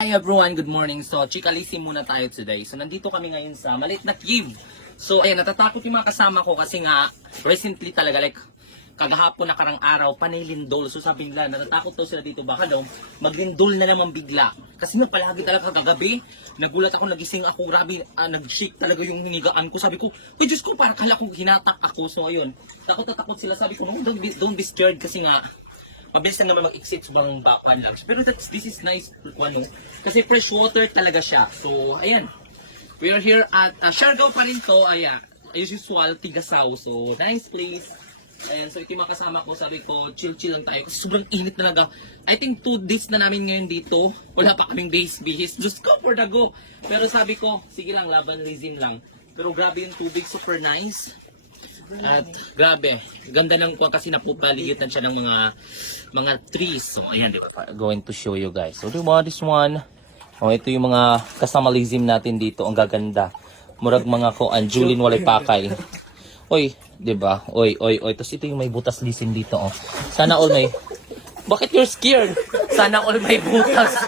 Hi everyone, good morning. So, chikalisim muna tayo today. So, nandito kami ngayon sa maliit na cave. So, ayan, natatakot yung mga kasama ko kasi nga, recently talaga, like, kagahapon na karang araw, panay lindol. So, sabi nila, natatakot daw sila dito. Baka daw, maglindol na naman bigla. Kasi nga, palagi talaga kagabi, nagulat ako, nagising ako, grabe, nag-shake talaga yung hinigaan ko. Sabi ko, ay Diyos ko, parang kala ko hinatak ako. So, ayun, takot na takot sila. Sabi ko, no, don't be scared kasi nga, mabilis lang naman mag-exit, sobrang bakwan lang. Pero this is nice, ano, kasi fresh water talaga siya. So, ayan. We are here at Siargao pa rin to, ayan. As usual, Tigasaw. So, nice place. And so, ito yung mga kasama ko, sabi ko, chill-chill lang tayo. Kasi sobrang init talaga. I think 2 days na namin ngayon dito. Wala pa kaming base bihis. Just go for the go. Pero sabi ko, sige lang, laban resin lang. Pero grabe yung tubig, super nice. At grabe, ganda ng kuwan kasi napupaligitan siya ng mga trees. So ayan, di ba? Going to show you guys. So diba, this one. Oh, ito yung mga kasamalism natin dito. Ang gaganda. Murag mga ko, Julin walay pakay. Oy, di ba? Oy. Tapos ito yung may butas lisin dito, oh. Sana all may... Bakit you're scared? Sana all may butas.